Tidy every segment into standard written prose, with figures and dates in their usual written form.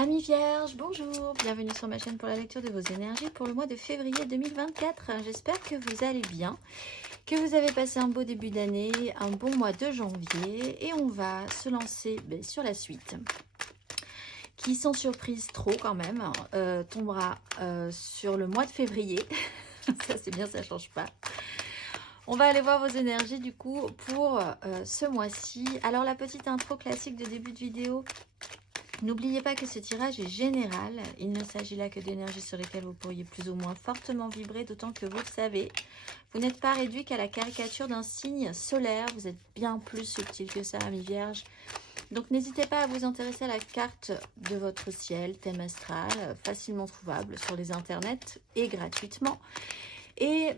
Amis vierges, bonjour, bienvenue sur ma chaîne pour la lecture de vos énergies pour le mois de février 2024. J'espère que vous allez bien, que vous avez passé un beau début d'année, un bon mois de janvier et on va se lancer sur la suite qui, sans surprise trop quand même, tombera sur le mois de février. Ça c'est bien, ça change pas. On va aller voir vos énergies du coup pour ce mois-ci. Alors la petite intro classique de début de vidéo. N'oubliez pas que ce tirage est général. Il ne s'agit là que d'énergies sur lesquelles vous pourriez plus ou moins fortement vibrer, d'autant que vous le savez, vous n'êtes pas réduit qu'à la caricature d'un signe solaire. Vous êtes bien plus subtil que ça, amis vierges. Donc n'hésitez pas à vous intéresser à la carte de votre ciel, thème astral, facilement trouvable sur les internets et gratuitement. Et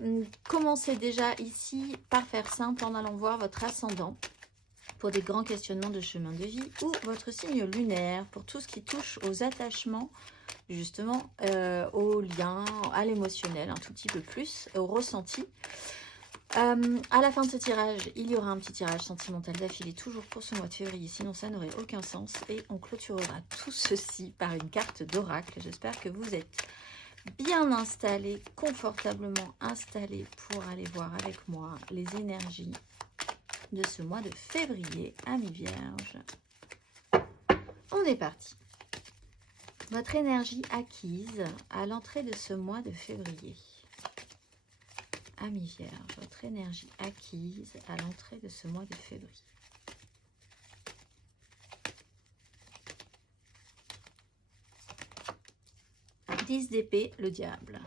commencez déjà ici par faire simple en allant voir votre ascendant pour des grands questionnements de chemin de vie, ou votre signe lunaire pour tout ce qui touche aux attachements, justement, aux liens, à l'émotionnel, un tout petit peu plus, au ressenti. À la fin de ce tirage, il y aura un petit tirage sentimental d'affilée, toujours pour ce mois de février, sinon ça n'aurait aucun sens. Et on clôturera tout ceci par une carte d'oracle. J'espère que vous êtes bien installés, confortablement installés pour aller voir avec moi les énergies de ce mois de février, amis vierges. On est parti. Votre énergie acquise à l'entrée de ce mois de février. Amis vierges, votre énergie acquise à l'entrée de ce mois de février. Dix d'épée, le diable.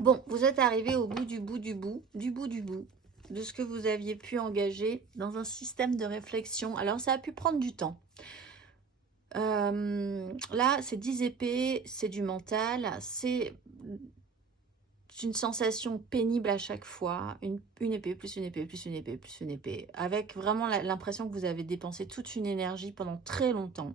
Bon, vous êtes arrivé au bout de ce que vous aviez pu engager dans un système de réflexion. Alors, ça a pu prendre du temps. Là, c'est 10 épées, c'est du mental, c'est une sensation pénible à chaque fois. Une épée, plus une épée, plus une épée, plus une épée. Avec vraiment l'impression que vous avez dépensé toute une énergie pendant très longtemps.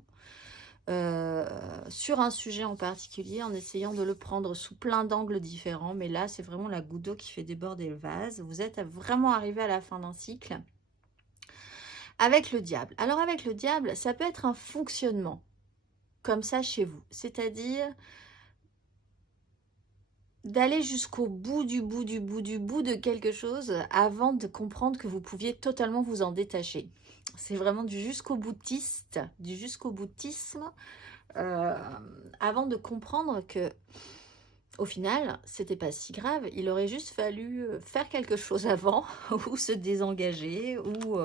Sur un sujet en particulier, en essayant de le prendre sous plein d'angles différents, mais là c'est vraiment la goutte d'eau qui fait déborder le vase. Vous êtes vraiment arrivé à la fin d'un cycle avec le diable. Alors avec le diable, ça peut être un fonctionnement comme ça chez vous, c'est-à-dire d'aller jusqu'au bout de quelque chose avant de comprendre que vous pouviez totalement vous en détacher. C'est vraiment du jusqu'au boutiste, du jusqu'au boutisme, avant de comprendre que au final, c'était pas si grave. Il aurait juste fallu faire quelque chose avant, ou se désengager, ou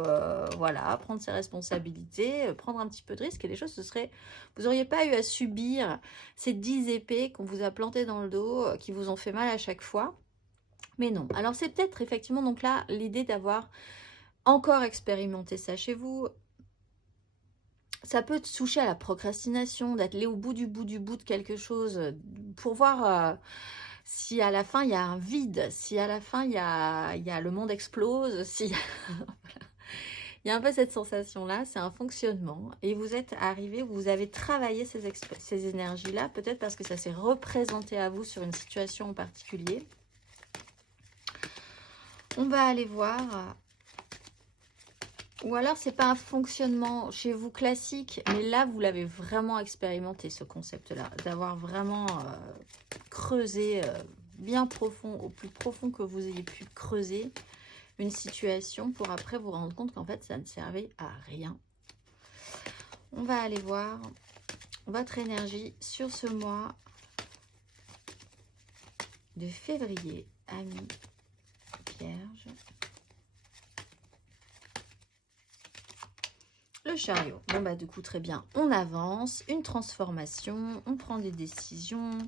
voilà, prendre ses responsabilités, prendre un petit peu de risque, et les choses se seraient... Vous n'auriez pas eu à subir ces 10 épées qu'on vous a plantées dans le dos, qui vous ont fait mal à chaque fois. Mais non. Alors c'est peut-être effectivement donc là l'idée d'avoir encore expérimenté ça chez vous. Ça peut toucher à la procrastination, d'aller au bout de quelque chose pour voir si à la fin il y a un vide, si à la fin il y a le monde explose, si il y a un peu cette sensation-là, c'est un fonctionnement. Et vous êtes arrivé, vous avez travaillé ces énergies-là, peut-être parce que ça s'est représenté à vous sur une situation en particulier. On va aller voir... Ou alors, c'est pas un fonctionnement chez vous classique, mais là, vous l'avez vraiment expérimenté, ce concept-là. D'avoir vraiment creusé bien profond, au plus profond que vous ayez pu creuser une situation pour après vous rendre compte qu'en fait, ça ne servait à rien. On va aller voir votre énergie sur ce mois de février, amis vierges. Le chariot. Bon bah du coup très bien, on avance, une transformation, on prend des décisions,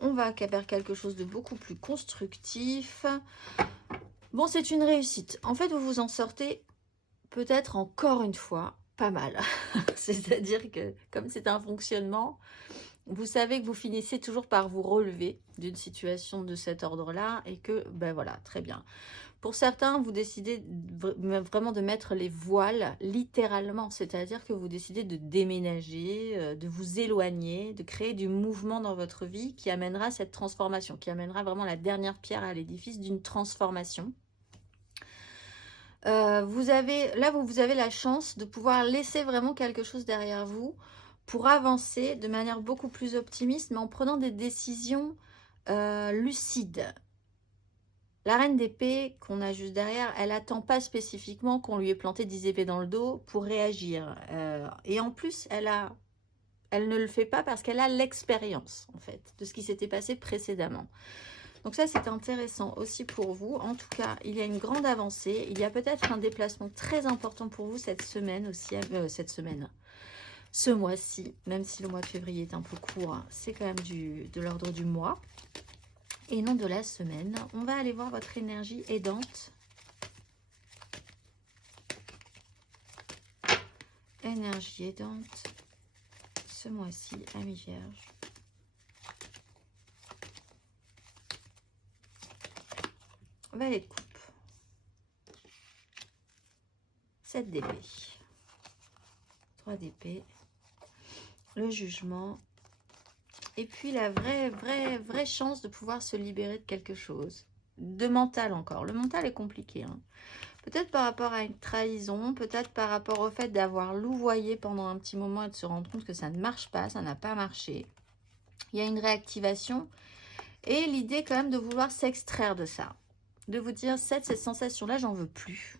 on va vers quelque chose de beaucoup plus constructif. Bon, c'est une réussite. En fait, vous vous en sortez peut-être encore une fois pas mal. C'est-à-dire que comme c'est un fonctionnement, vous savez que vous finissez toujours par vous relever d'une situation de cet ordre-là et que, ben voilà, très bien. Pour certains, vous décidez vraiment de mettre les voiles littéralement, c'est-à-dire que vous décidez de déménager, de vous éloigner, de créer du mouvement dans votre vie qui amènera cette transformation, qui amènera vraiment la dernière pierre à l'édifice d'une transformation. vous avez la chance de pouvoir laisser vraiment quelque chose derrière vous pour avancer de manière beaucoup plus optimiste, mais en prenant des décisions lucides. La reine d'épée qu'on a juste derrière, elle attend pas spécifiquement qu'on lui ait planté 10 épées dans le dos pour réagir. Et en plus, elle ne le fait pas parce qu'elle a l'expérience, en fait, de ce qui s'était passé précédemment. Donc ça, c'est intéressant aussi pour vous. En tout cas, il y a une grande avancée. Il y a peut-être un déplacement très important pour vous cette semaine aussi. Ce mois-ci, même si le mois de février est un peu court, hein, c'est quand même de l'ordre du mois et non de la semaine. On va aller voir votre énergie aidante. Énergie aidante ce mois-ci, Amis Vierge. Valet de coupe. 7 d'épée. 3 d'épée. Le jugement. Et puis la vraie chance de pouvoir se libérer de quelque chose. De mental encore. Le mental est compliqué. Hein. Peut-être par rapport à une trahison. Peut-être par rapport au fait d'avoir louvoyé pendant un petit moment et de se rendre compte que ça ne marche pas. Ça n'a pas marché. Il y a une réactivation. Et l'idée quand même de vouloir s'extraire de ça. De vous dire, cette sensation-là, j'en veux plus.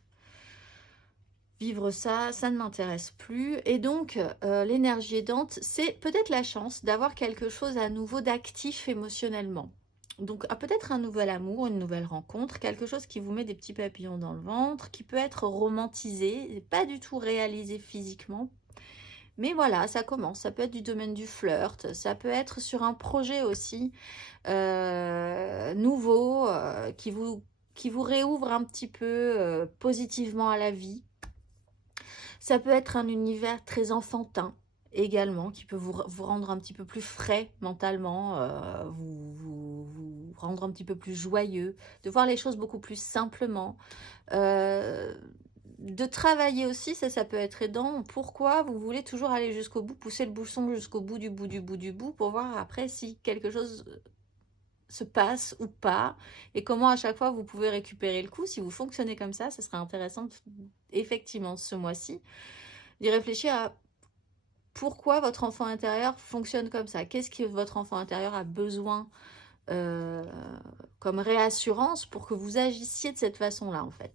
Vivre ça, ça ne m'intéresse plus. Et donc, l'énergie aidante, c'est peut-être la chance d'avoir quelque chose à nouveau d'actif émotionnellement. Donc, peut-être un nouvel amour, une nouvelle rencontre, quelque chose qui vous met des petits papillons dans le ventre, qui peut être romantisé, pas du tout réalisé physiquement. Mais voilà, ça commence. Ça peut être du domaine du flirt, ça peut être sur un projet aussi nouveau, qui vous réouvre un petit peu positivement à la vie. Ça peut être un univers très enfantin également, qui peut vous rendre un petit peu plus frais mentalement, vous rendre un petit peu plus joyeux, de voir les choses beaucoup plus simplement. De travailler aussi, ça peut être aidant. Pourquoi vous voulez toujours aller jusqu'au bout, pousser le bouchon jusqu'au bout du bout pour voir après si quelque chose se passe ou pas, et comment à chaque fois vous pouvez récupérer le coup. Si vous fonctionnez comme ça serait intéressant effectivement ce mois-ci d'y réfléchir à pourquoi votre enfant intérieur fonctionne comme ça. Qu'est-ce que votre enfant intérieur a besoin comme réassurance pour que vous agissiez de cette façon-là en fait.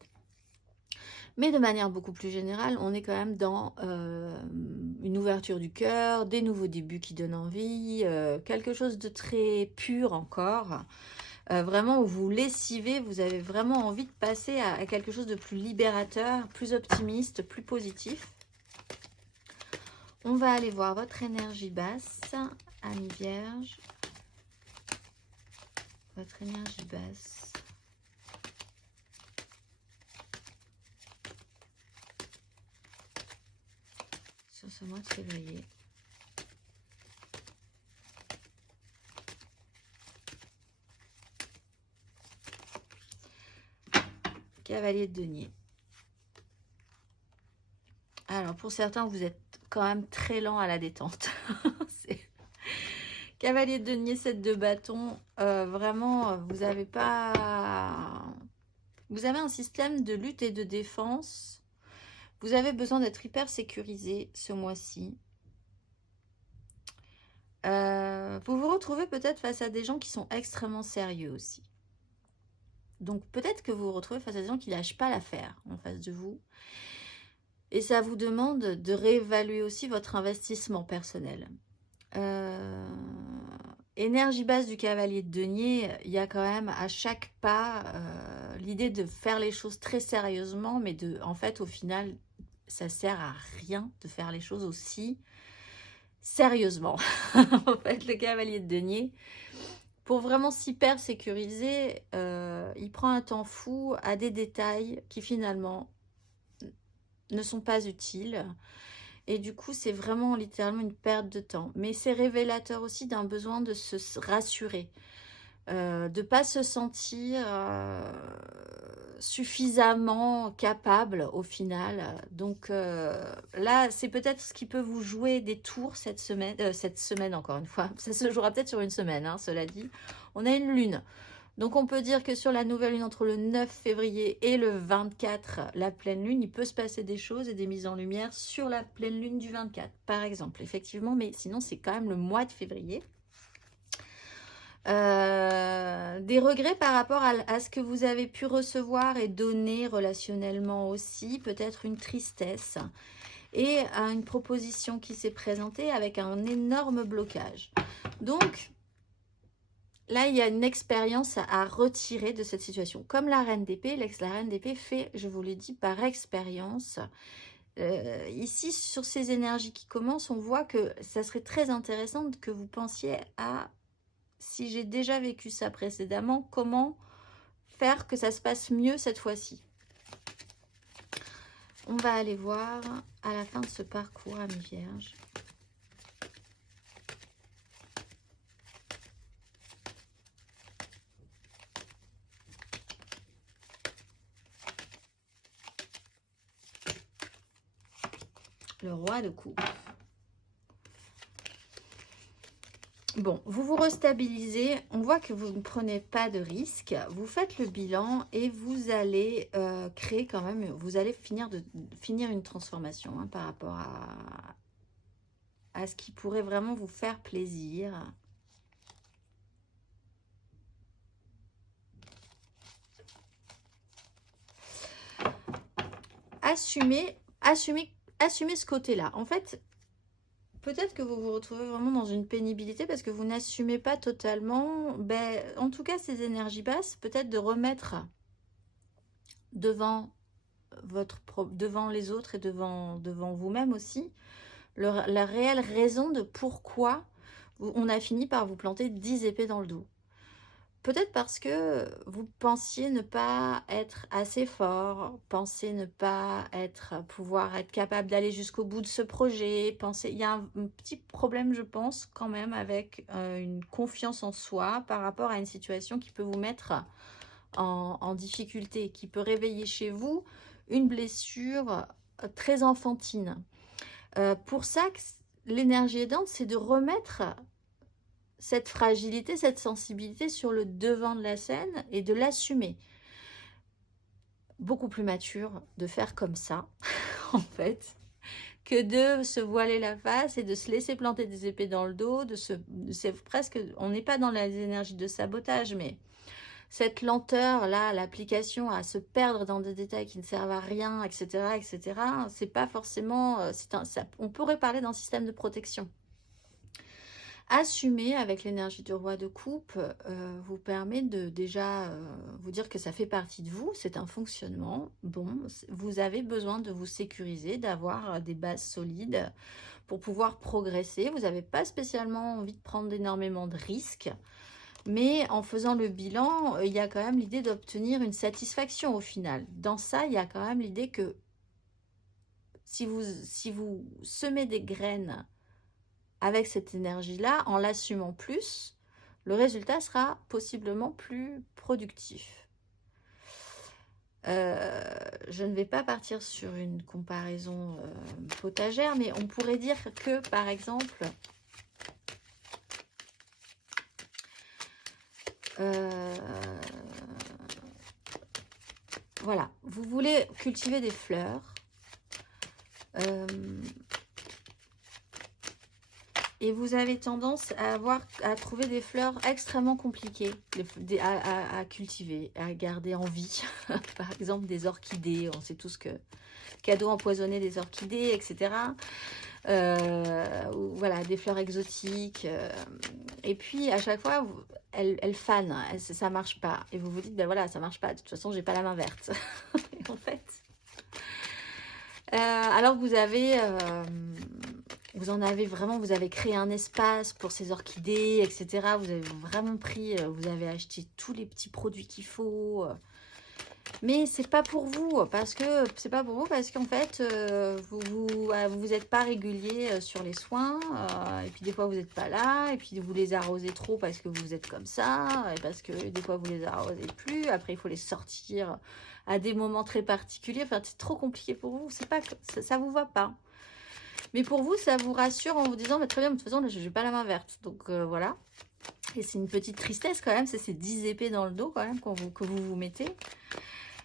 Mais de manière beaucoup plus générale, on est quand même dans une ouverture du cœur, des nouveaux débuts qui donnent envie, quelque chose de très pur encore. Vraiment où vous lessivez, vous avez vraiment envie de passer à quelque chose de plus libérateur, plus optimiste, plus positif. On va aller voir votre énergie basse, Amis Vierge. Votre énergie basse. Sur ce mois de février. Cavalier de denier. Alors, pour certains, vous êtes quand même très lent à la détente. Cavalier de denier, 7 de bâton. Vraiment, vous avez pas... Vous avez un système de lutte et de défense. Vous avez besoin d'être hyper sécurisé ce mois-ci. Vous vous retrouvez peut-être face à des gens qui sont extrêmement sérieux aussi. Donc peut-être que vous vous retrouvez face à des gens qui ne lâchent pas l'affaire en face de vous. Et ça vous demande de réévaluer aussi votre investissement personnel. Énergie basse du cavalier de denier, il y a quand même à chaque pas l'idée de faire les choses très sérieusement, mais en fait au final ça sert à rien de faire les choses aussi sérieusement. En fait, le cavalier de denier, pour vraiment s'hyper sécuriser, il prend un temps fou à des détails qui finalement ne sont pas utiles. Et du coup, c'est vraiment littéralement une perte de temps. Mais c'est révélateur aussi d'un besoin de se rassurer, de ne pas se sentir suffisamment capable au final. Donc là, c'est peut-être ce qui peut vous jouer des tours cette semaine encore une fois. Ça se jouera peut-être sur une semaine, hein, cela dit. On a une lune. Donc on peut dire que sur la nouvelle lune entre le 9 février et le 24, la pleine lune, il peut se passer des choses et des mises en lumière sur la pleine lune du 24, par exemple, effectivement, mais sinon c'est quand même le mois de février. Des regrets par rapport à ce que vous avez pu recevoir et donner relationnellement aussi, peut-être une tristesse et à une proposition qui s'est présentée avec un énorme blocage. Donc là, il y a une expérience à retirer de cette situation. Comme la reine d'épée, la reine d'épée fait, je vous l'ai dit, par expérience. Ici, sur ces énergies qui commencent, on voit que ça serait très intéressant que vous pensiez à, si j'ai déjà vécu ça précédemment, comment faire que ça se passe mieux cette fois-ci. On va aller voir à la fin de ce parcours, amis vierges. Le roi de coupe. Bon, vous vous restabilisez. On voit que vous ne prenez pas de risques. Vous faites le bilan et vous allez créer quand même, vous allez finir une transformation hein, par rapport à ce qui pourrait vraiment vous faire plaisir. Assumez ce côté-là. En fait, peut-être que vous vous retrouvez vraiment dans une pénibilité parce que vous n'assumez pas totalement, en tout cas ces énergies basses, peut-être de remettre devant les autres et devant vous-même aussi, la réelle raison de pourquoi on a fini par vous planter 10 épées dans le dos. Peut-être parce que vous pensiez ne pas être assez fort, pensez ne pas pouvoir être capable d'aller jusqu'au bout de ce projet, il y a un petit problème, je pense, quand même, avec une confiance en soi par rapport à une situation qui peut vous mettre en difficulté, qui peut réveiller chez vous une blessure très enfantine. Pour ça, l'énergie aidante, c'est de remettre cette fragilité, cette sensibilité sur le devant de la scène et de l'assumer. Beaucoup plus mature de faire comme ça, en fait, que de se voiler la face et de se laisser planter des épées dans le dos, c'est presque, on n'est pas dans les énergies de sabotage, mais cette lenteur-là, l'application à se perdre dans des détails qui ne servent à rien, etc., c'est pas forcément, on pourrait parler d'un système de protection. Assumer avec l'énergie du roi de coupe vous permet de déjà vous dire que ça fait partie de vous, c'est un fonctionnement. Bon, vous avez besoin de vous sécuriser, d'avoir des bases solides pour pouvoir progresser. Vous n'avez pas spécialement envie de prendre énormément de risques, mais en faisant le bilan, il y a quand même l'idée d'obtenir une satisfaction au final. Dans ça, il y a quand même l'idée que si vous semez des graines avec cette énergie-là, en l'assumant plus, le résultat sera possiblement plus productif. Je ne vais pas partir sur une comparaison potagère, mais on pourrait dire que, par exemple, voilà, vous voulez cultiver des fleurs. Et vous avez tendance à trouver des fleurs extrêmement compliquées à cultiver, à garder en vie. Par exemple, des orchidées. On sait tous que cadeau empoisonné des orchidées, etc. Voilà, des fleurs exotiques. Et puis, à chaque fois, elles fanent. Ça ne marche pas. Et vous vous dites, ben voilà, ça ne marche pas. De toute façon, j'ai pas la main verte. En fait. Alors, vous avez... vous en avez vraiment, vous avez créé un espace pour ces orchidées, etc. Vous avez vraiment vous avez acheté tous les petits produits qu'il faut. Mais c'est pas pour vous, parce qu'en fait, vous n'êtes pas régulier sur les soins. Et puis des fois, vous n'êtes pas là. Et puis vous les arrosez trop parce que vous êtes comme ça. Et parce que des fois, vous les arrosez plus. Après, il faut les sortir à des moments très particuliers. Enfin, c'est trop compliqué pour vous. Ça vous va pas. Mais pour vous, ça vous rassure en vous disant, très bien, de toute façon, là, je n'ai pas la main verte. Donc, voilà. Et c'est une petite tristesse quand même, c'est ces 10 épées dans le dos quand même que vous vous mettez.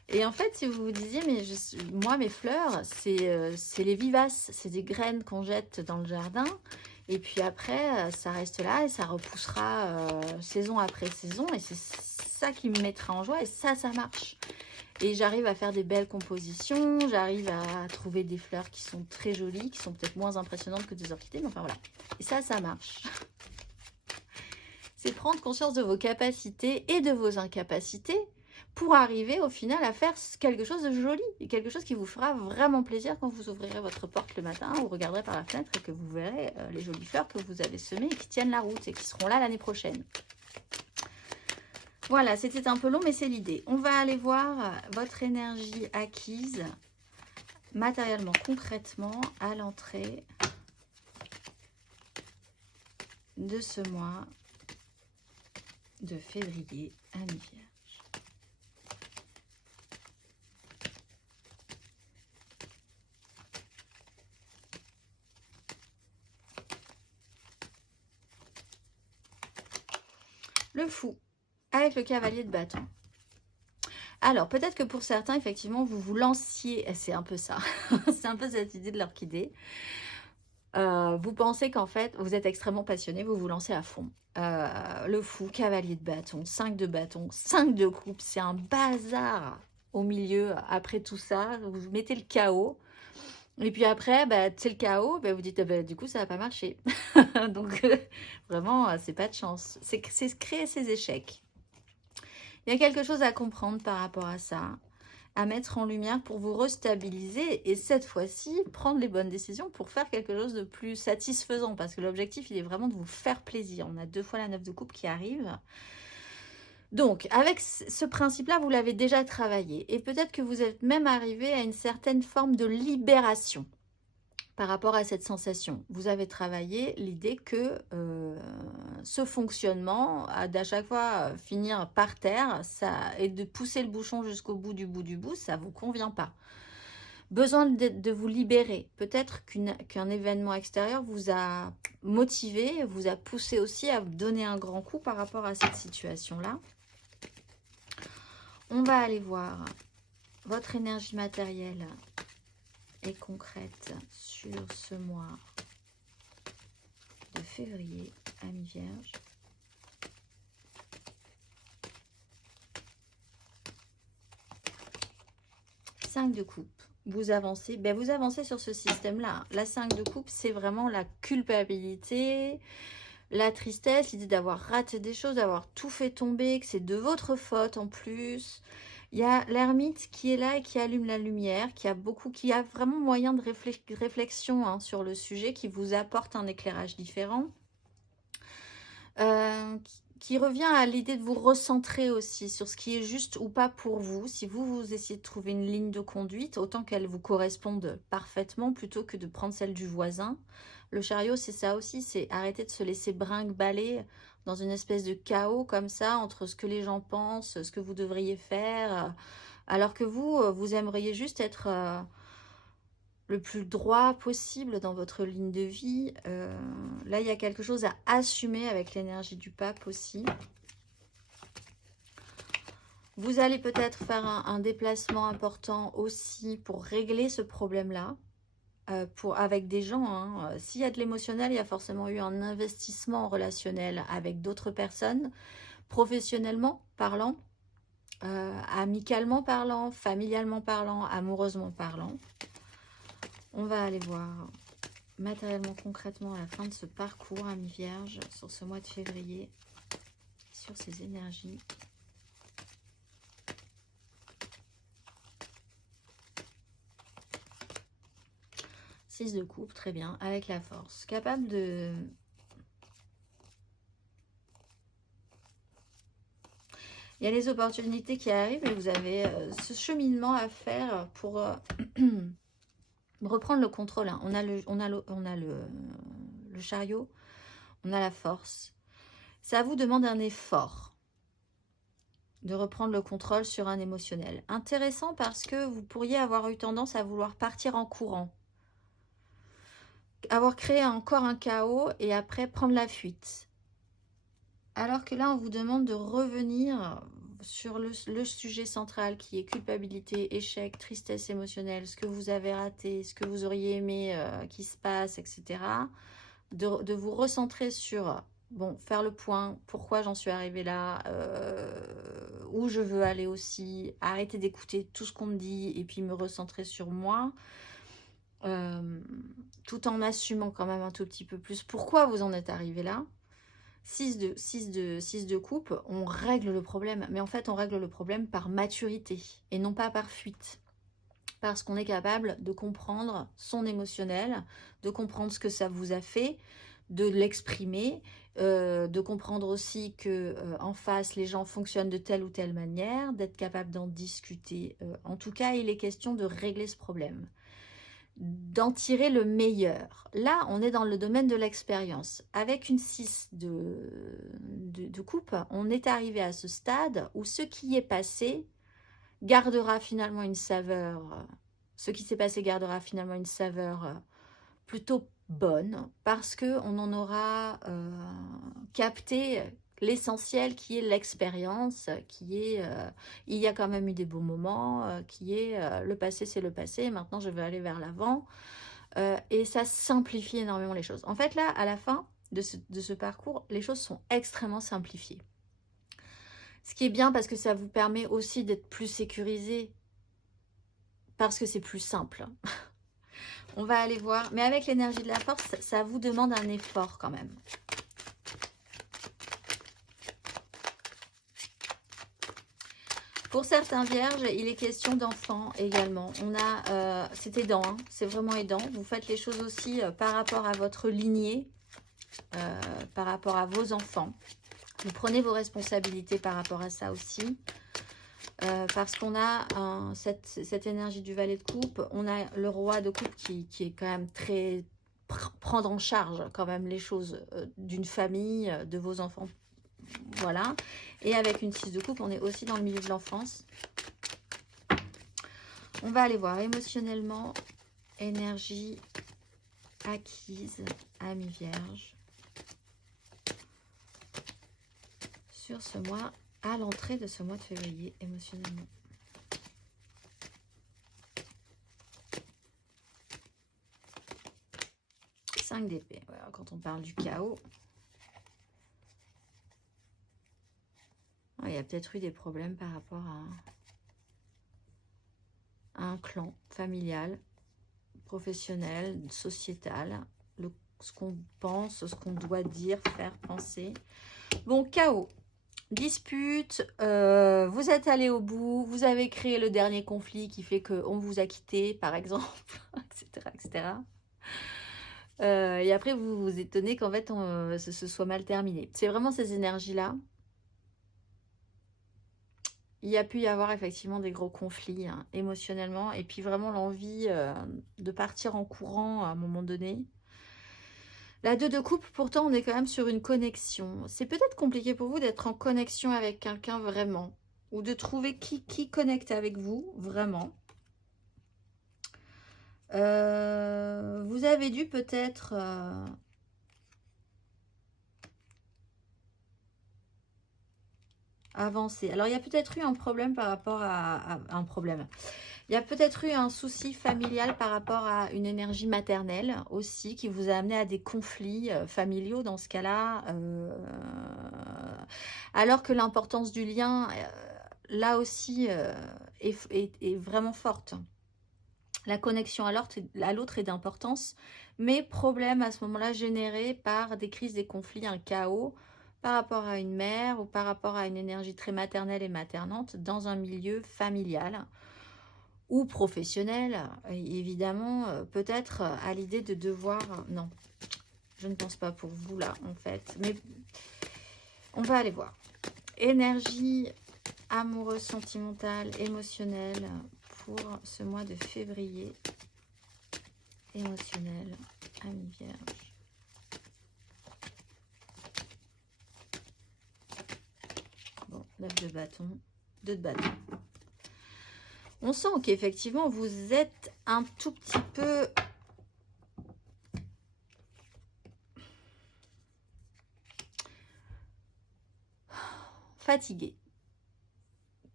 Et en fait, si vous vous disiez, mais moi, mes fleurs, c'est les vivaces, c'est des graines qu'on jette dans le jardin. Et puis après, ça reste là et ça repoussera saison après saison. Et c'est ça qui me mettra en joie et ça marche. Et j'arrive à faire des belles compositions, j'arrive à trouver des fleurs qui sont très jolies, qui sont peut-être moins impressionnantes que des orchidées, mais enfin voilà. Et ça marche. C'est prendre conscience de vos capacités et de vos incapacités pour arriver au final à faire quelque chose de joli et quelque chose qui vous fera vraiment plaisir quand vous ouvrirez votre porte le matin ou regarderez par la fenêtre et que vous verrez les jolies fleurs que vous avez semées et qui tiennent la route et qui seront là l'année prochaine. Voilà, c'était un peu long, mais c'est l'idée. On va aller voir votre énergie acquise matériellement, concrètement, à l'entrée de ce mois de février à mi-vierge. Le fou, avec le cavalier de bâton. Alors, peut-être que pour certains, effectivement, vous vous lanciez, c'est un peu ça, c'est un peu cette idée de l'orchidée. Vous pensez qu'en fait, vous êtes extrêmement passionné, vous vous lancez à fond. Le fou, cavalier de bâton, 5 de bâton, 5 de coupe, c'est un bazar au milieu. Après tout ça, vous mettez le chaos. Et puis après, c'est le chaos, vous dites, du coup, ça va pas marcher. Donc, vraiment, c'est pas de chance. C'est créer ses échecs. Il y a quelque chose à comprendre par rapport à ça, à mettre en lumière pour vous restabiliser et cette fois-ci, prendre les bonnes décisions pour faire quelque chose de plus satisfaisant parce que l'objectif, il est vraiment de vous faire plaisir. On a 2 fois la 9 de coupe qui arrive. Donc, avec ce principe-là, vous l'avez déjà travaillé et peut-être que vous êtes même arrivé à une certaine forme de libération par rapport à cette sensation. Vous avez travaillé l'idée que ce fonctionnement, d'à chaque fois finir par terre, et de pousser le bouchon jusqu'au bout du bout, ça ne vous convient pas. Besoin de vous libérer. Peut-être qu'un événement extérieur vous a motivé, vous a poussé aussi à donner un grand coup par rapport à cette situation-là. On va aller voir votre énergie matérielle et concrète sur ce mois de février à mi-vierge. Cinq de coupe. Vous avancez, vous avancez sur ce système-là. La 5 de coupe, c'est vraiment la culpabilité, la tristesse, l'idée d'avoir raté des choses, d'avoir tout fait tomber, que c'est de votre faute en plus. Il y a l'ermite qui est là et qui allume la lumière, qui a vraiment moyen de réflexion sur le sujet, qui vous apporte un éclairage différent. Qui revient à l'idée de vous recentrer aussi sur ce qui est juste ou pas pour vous. Si vous essayez de trouver une ligne de conduite, autant qu'elle vous corresponde parfaitement plutôt que de prendre celle du voisin. Le chariot, c'est ça aussi, c'est arrêter de se laisser brinque-baller dans une espèce de chaos comme ça, entre ce que les gens pensent, ce que vous devriez faire, alors que vous aimeriez juste être le plus droit possible dans votre ligne de vie. Là, il y a quelque chose à assumer avec l'énergie du pape aussi. Vous allez peut-être faire un déplacement important aussi pour régler ce problème-là. Avec des gens. S'il y a de l'émotionnel, il y a forcément eu un investissement relationnel avec d'autres personnes, professionnellement parlant, amicalement parlant, familialement parlant, amoureusement parlant. On va aller voir matériellement, concrètement, à la fin de ce parcours à mi-vierge, sur ce mois de février, sur ces énergies. Six de coupe, très bien, avec la force. Capable de... Il y a les opportunités qui arrivent et vous avez ce cheminement à faire pour reprendre le contrôle. On a le chariot, on a la force. Ça vous demande un effort de reprendre le contrôle sur un émotionnel. Intéressant parce que vous pourriez avoir eu tendance à vouloir partir en courant. Avoir créé encore un chaos et après prendre la fuite. Alors que là, on vous demande de revenir sur le sujet central qui est culpabilité, échec, tristesse émotionnelle, ce que vous avez raté, ce que vous auriez aimé qui se passe, etc. De vous recentrer sur, bon, faire le point, pourquoi j'en suis arrivée là, où je veux aller aussi, arrêter d'écouter tout ce qu'on me dit et puis me recentrer sur moi, tout en assumant quand même un tout petit peu plus pourquoi vous en êtes arrivé là. 6 de coupe, on règle le problème. Mais en fait, on règle le problème par maturité et non pas par fuite. Parce qu'on est capable de comprendre son émotionnel, de comprendre ce que ça vous a fait, de l'exprimer, de comprendre aussi que en face, les gens fonctionnent de telle ou telle manière, d'être capable d'en discuter. En tout cas, il est question de régler ce problème, d'en tirer le meilleur. Là, on est dans le domaine de l'expérience. Avec une 6 de coupe, on est arrivé à ce stade où ce qui est passé gardera finalement une saveur. Ce qui s'est passé gardera finalement une saveur plutôt bonne parce qu'on en aura capté l'essentiel qui est l'expérience, qui est il y a quand même eu des beaux moments, qui est le passé c'est le passé, maintenant je vais aller vers l'avant, et ça simplifie énormément les choses. En fait là, à la fin de ce parcours, les choses sont extrêmement simplifiées. Ce qui est bien parce que ça vous permet aussi d'être plus sécurisé, parce que c'est plus simple. On va aller voir, mais avec l'énergie de la force, ça vous demande un effort quand même. Pour certains vierges, il est question d'enfants également. On a, c'est aidant, hein, c'est vraiment aidant. Vous faites les choses aussi par rapport à votre lignée, par rapport à vos enfants. Vous prenez vos responsabilités par rapport à ça aussi. Parce qu'on a cette énergie du valet de coupe, on a le roi de coupe qui est quand même très... prendre en charge quand même les choses d'une famille, de vos enfants. Voilà. Et avec une 6 de coupe, on est aussi dans le milieu de l'enfance. On va aller voir émotionnellement, énergie acquise à mi-vierge sur ce mois, à l'entrée de ce mois de février, émotionnellement. D'épée. Voilà, quand on parle du chaos, il y a peut-être eu des problèmes par rapport à un clan familial, professionnel, sociétal, ce qu'on pense, ce qu'on doit dire, faire, penser. Bon, chaos, dispute, vous êtes allé au bout, vous avez créé le dernier conflit qui fait qu'on vous a quitté, par exemple, etc., etc. Et après, vous vous étonnez qu'en fait, ce soit mal terminé. C'est vraiment ces énergies-là. Il y a pu y avoir effectivement des gros conflits hein, émotionnellement. Et puis vraiment l'envie de partir en courant à un moment donné. La 2 de coupe, pourtant, on est quand même sur une connexion. C'est peut-être compliqué pour vous d'être en connexion avec quelqu'un vraiment. Ou de trouver qui connecte avec vous, vraiment. Vous avez dû peut-être avancer. Alors, il y a peut-être eu un problème par rapport à un problème. Il y a peut-être eu un souci familial par rapport à une énergie maternelle aussi qui vous a amené à des conflits familiaux dans ce cas-là. Alors que l'importance du lien, là aussi, est vraiment forte. La connexion à l'autre est d'importance, mais problème à ce moment-là généré par des crises, des conflits, un chaos par rapport à une mère ou par rapport à une énergie très maternelle et maternante dans un milieu familial ou professionnel. Évidemment, peut-être à l'idée de devoir... Non, je ne pense pas pour vous là en fait, mais on va aller voir. Énergie amoureuse, sentimentale, émotionnelle pour ce mois de février, émotionnel à mi-vierge. Bon, 9 de bâton, 2 de bâton. On sent qu'effectivement, vous êtes un tout petit peu... fatigué.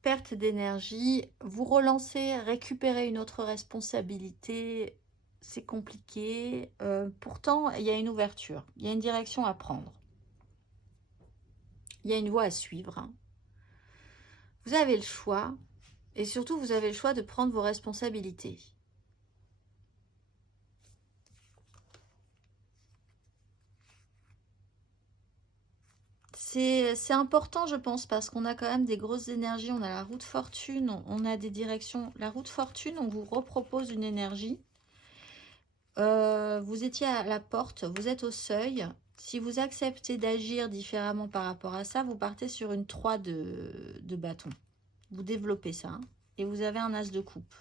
Perte d'énergie, vous relancez, récupérer une autre responsabilité, c'est compliqué. Pourtant, il y a une ouverture, il y a une direction à prendre. Il y a une voie à suivre. Hein. Vous avez le choix, et surtout, vous avez le choix de prendre vos responsabilités. C'est important, je pense, parce qu'on a quand même des grosses énergies. On a la roue de fortune, on a des directions. La roue de fortune, on vous repropose une énergie. Vous étiez à la porte, vous êtes au seuil. Si vous acceptez d'agir différemment par rapport à ça, vous partez sur une 3 de bâton. Vous développez ça. Hein, et vous avez un as de coupe.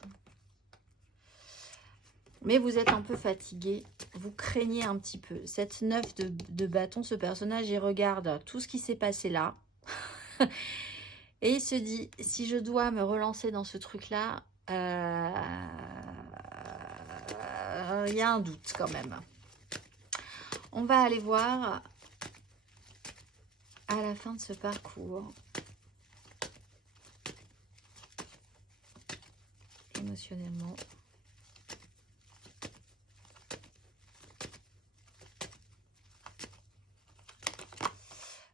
Mais vous êtes un peu fatigué, vous craignez un petit peu. Cette 9 de bâton, ce personnage, il regarde tout ce qui s'est passé là. Et il se dit, si je dois me relancer dans ce truc-là, il y a un doute quand même. On va aller voir à la fin de ce parcours. Émotionnellement.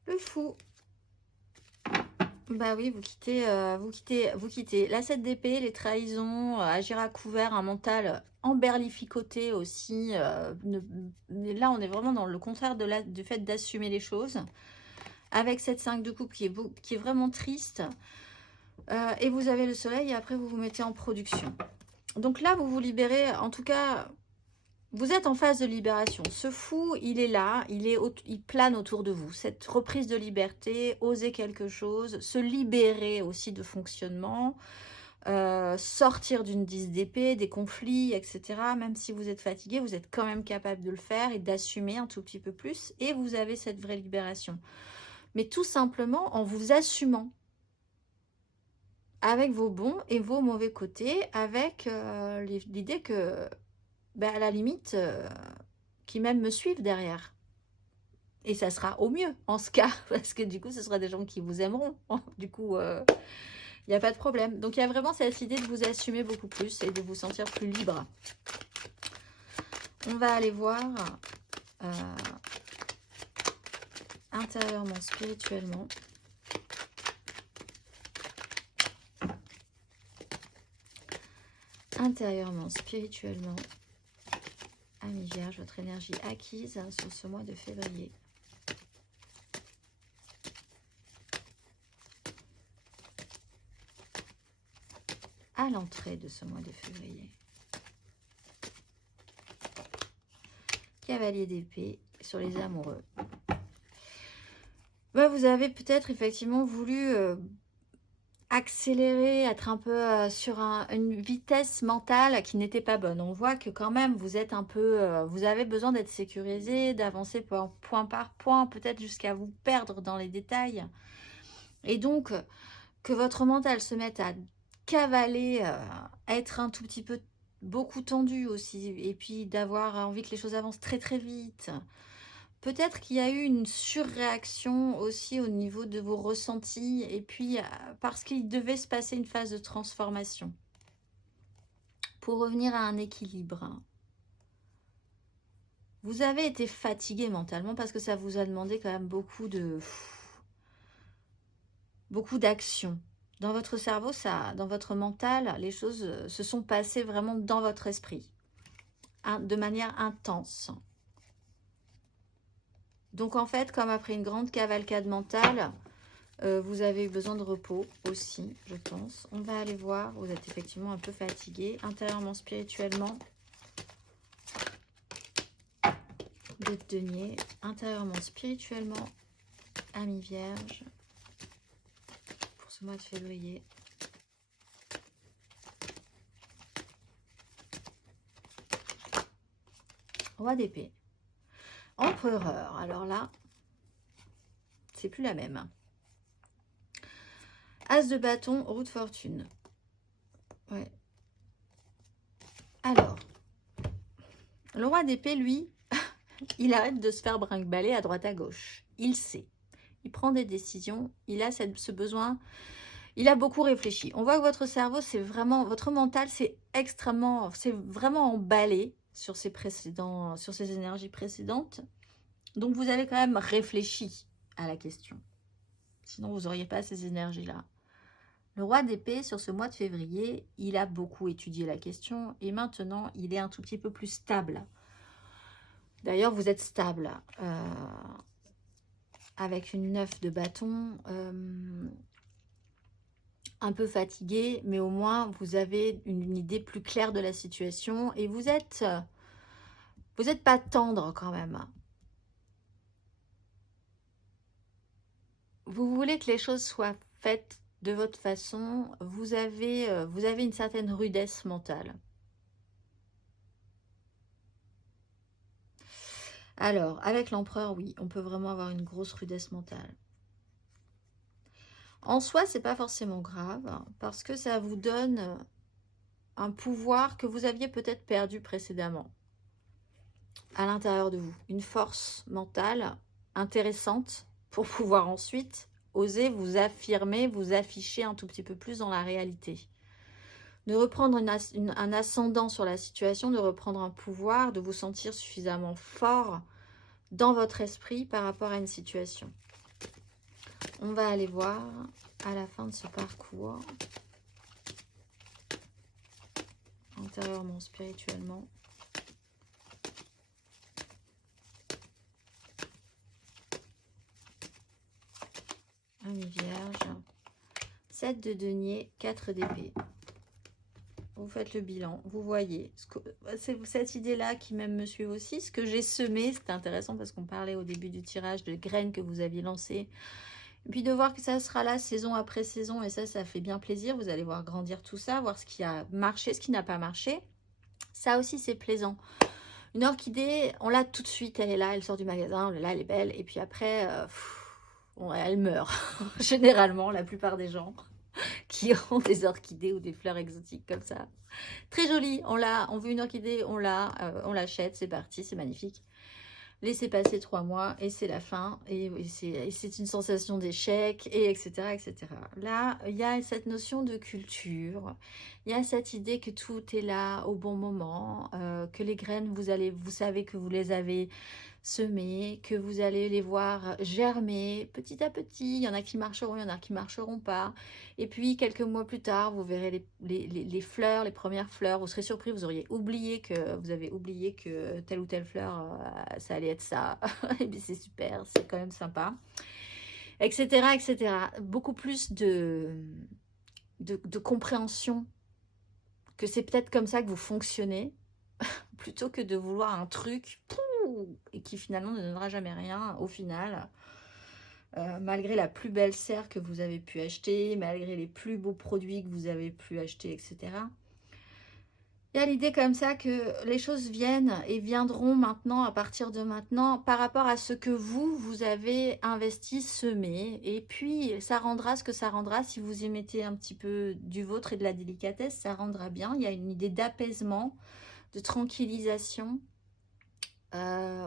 Le fou. Bah oui, vous quittez. La 7 d'épée, les trahisons, agir à couvert, un mental emberlificoté aussi. Là, on est vraiment dans le contraire du fait d'assumer les choses. Avec cette 5 de coupe qui est vraiment triste. Et vous avez le soleil et après, vous vous mettez en production. Donc là, vous vous libérez, en tout cas... Vous êtes en phase de libération. Ce fou, il est là, il plane autour de vous. Cette reprise de liberté, oser quelque chose, se libérer aussi de fonctionnement, sortir d'une 10 d'épée, des conflits, etc. Même si vous êtes fatigué, vous êtes quand même capable de le faire et d'assumer un tout petit peu plus. Et vous avez cette vraie libération. Mais tout simplement en vous assumant. Avec vos bons et vos mauvais côtés, avec l'idée que... Ben à la limite, qui même me suivent derrière. Et ça sera au mieux, en ce cas, parce que du coup, ce sera des gens qui vous aimeront. Du coup, il n'y a pas de problème. Donc, il y a vraiment cette idée de vous assumer beaucoup plus et de vous sentir plus libre. On va aller voir intérieurement, spirituellement. Intérieurement, spirituellement. Amis Vierge, votre énergie acquise sur ce mois de février. À l'entrée de ce mois de février. Cavalier d'épée sur les amoureux. Ben, vous avez peut-être effectivement voulu accélérer, être un peu sur une vitesse mentale qui n'était pas bonne. On voit que quand même vous êtes un peu, vous avez besoin d'être sécurisé, d'avancer point par point, peut-être jusqu'à vous perdre dans les détails. Et donc, que votre mental se mette à cavaler, être un tout petit peu beaucoup tendu aussi, et puis d'avoir envie que les choses avancent très très vite. Peut-être qu'il y a eu une surréaction aussi au niveau de vos ressentis et puis parce qu'il devait se passer une phase de transformation pour revenir à un équilibre. Vous avez été fatigué mentalement parce que ça vous a demandé quand même beaucoup d'action. Dans votre cerveau, dans votre mental, les choses se sont passées vraiment dans votre esprit, de manière intense. Donc en fait, comme après une grande cavalcade mentale, vous avez eu besoin de repos aussi, je pense. On va aller voir, vous êtes effectivement un peu fatigué, intérieurement, spirituellement. De denier, intérieurement, spirituellement, Amis Vierge, pour ce mois de février. Roi d'épée. Empereur, alors là, c'est plus la même. As de bâton, roue de fortune. Ouais. Alors, le roi d'épée, lui, il arrête de se faire brinque-baller à droite à gauche. Il sait. il prend des décisions, il a ce besoin, il a beaucoup réfléchi. On voit que votre cerveau, c'est vraiment, votre mental, c'est vraiment emballé sur sur ces énergies précédentes. Donc, vous avez quand même réfléchi à la question. Sinon, vous n'auriez pas ces énergies-là. Le roi d'épée, sur ce mois de février, il a beaucoup étudié la question et maintenant, il est un tout petit peu plus stable. D'ailleurs, vous êtes stable. Avec une 9 de bâton, un peu fatigué, mais au moins, vous avez une idée plus claire de la situation et vous êtes pas tendre quand même. Vous voulez que les choses soient faites de votre façon, vous avez une certaine rudesse mentale. Alors, avec l'empereur, oui, on peut vraiment avoir une grosse rudesse mentale. En soi, c'est pas forcément grave, parce que ça vous donne un pouvoir que vous aviez peut-être perdu précédemment à l'intérieur de vous. Une force mentale intéressante pour pouvoir ensuite oser vous affirmer, vous afficher un tout petit peu plus dans la réalité. De reprendre un ascendant sur la situation, de reprendre un pouvoir, de vous sentir suffisamment fort dans votre esprit par rapport à une situation. On va aller voir à la fin de ce parcours, intérieurement, spirituellement. Ami Vierge, 7 de denier, 4 d'épée. Vous faites le bilan, vous voyez. C'est cette idée-là qui même me suit aussi. Ce que j'ai semé, c'était intéressant parce qu'on parlait au début du tirage de graines que vous aviez lancées. Et puis de voir que ça sera là saison après saison. Et ça fait bien plaisir. Vous allez voir grandir tout ça, voir ce qui a marché, ce qui n'a pas marché. Ça aussi, c'est plaisant. Une orchidée, on l'a tout de suite, elle est là, elle sort du magasin, là, elle est belle. Et puis après, elle meurt. Généralement, la plupart des gens qui ont des orchidées ou des fleurs exotiques comme ça. Très jolie, on veut une orchidée, on l'achète, c'est parti, c'est magnifique. Laissez passer 3 mois et c'est la fin, et c'est une sensation d'échec, et etc., etc. Là, il y a cette notion de culture, il y a cette idée que tout est là au bon moment, que les graines, vous savez que vous les avez semées, que vous allez les voir germer petit à petit. Il y en a qui marcheront, il y en a qui marcheront pas. Et puis, quelques mois plus tard, vous verrez les fleurs, les premières fleurs. Vous serez surpris, vous avez oublié que telle ou telle fleur, ça allait être ça. Et puis, c'est super, c'est quand même sympa. Etc., etc. Beaucoup plus de compréhension que c'est peut-être comme ça que vous fonctionnez, plutôt que de vouloir un truc et qui finalement ne donnera jamais rien au final. Malgré la plus belle serre que vous avez pu acheter, malgré les plus beaux produits que vous avez pu acheter, etc. Il y a l'idée comme ça que les choses viennent et viendront maintenant, à partir de maintenant, par rapport à ce que vous avez investi, semé. Et puis, ça rendra ce que ça rendra. Si vous y mettez un petit peu du vôtre et de la délicatesse, ça rendra bien. Il y a une idée d'apaisement, de tranquillisation.